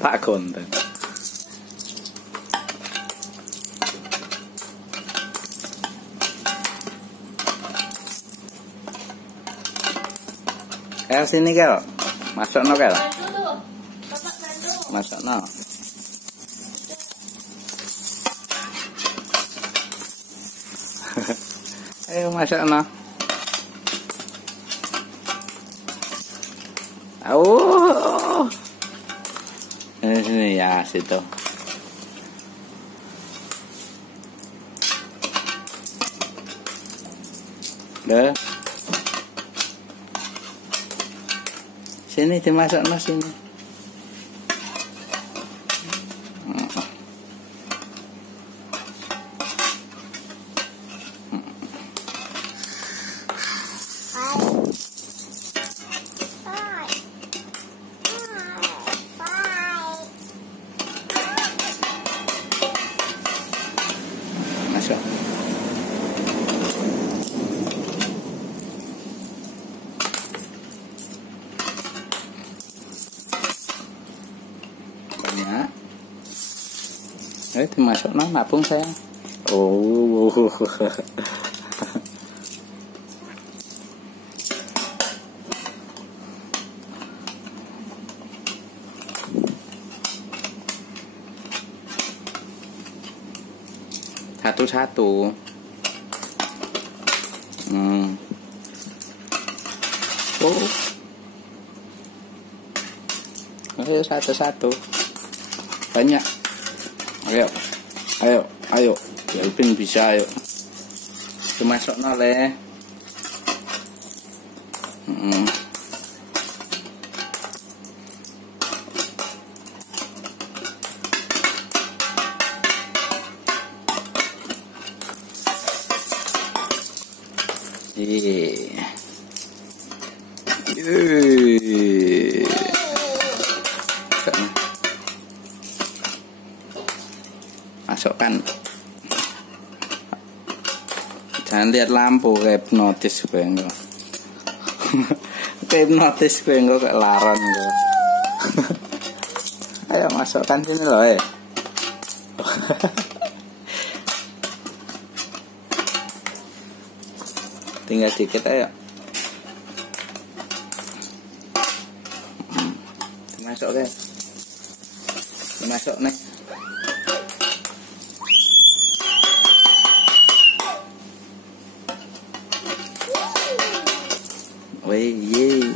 Tak konten. Sini Kel. Masuk no Kel. Masuk no. Ayo masuk no. Sini ya situ. Deh. Sini dimasuk no sini. Masuk. Banyak. Dimasuk no nabung saya. Oh. Satu-satu. Oh. Ayo satu-satu. Banyak. Ayo. Alvin bisa ayo. Dimasuk noleh. Masukkan. Jangan lihat lampu kayak hipnotis gue enggak. Kayak hipnotis gue enggak kayak laron gue. Ayo masukkan sini loh Tinggal dikit ayo. Masuk deh. Masuk nih. Wih, ye.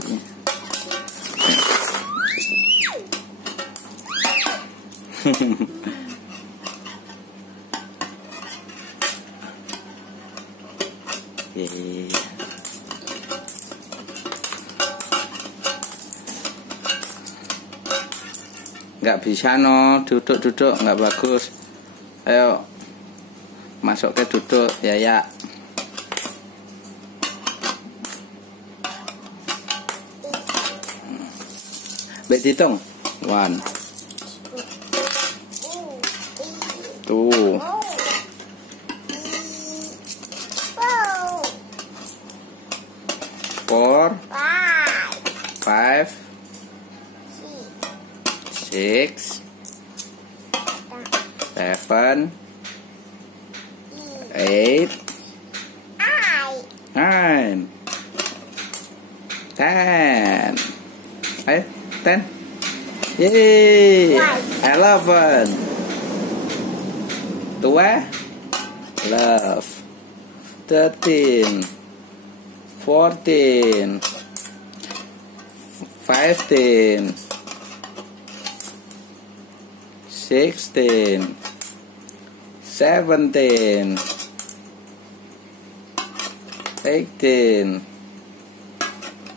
Nggak bisa no, duduk nggak bagus. Ayo masuk ke duduk ya. Dihitung 1 2 4 5 6 7 8 9 10. Ayo 10. Yay! 11 12 13 14 15 16 17 18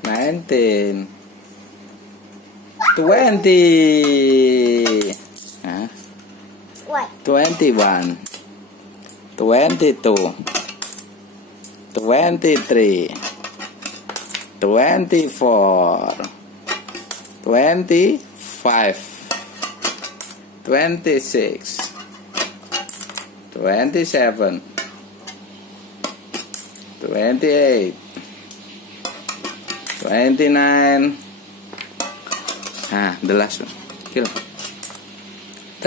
19 20. 21 22 23 24 25 26 27 28 29. Nah, 11 kilo.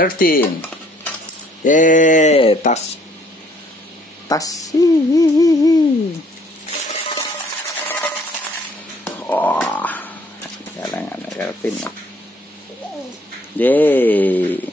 13. Tas. Oh, jalan-jalan Kelvin. Yeay.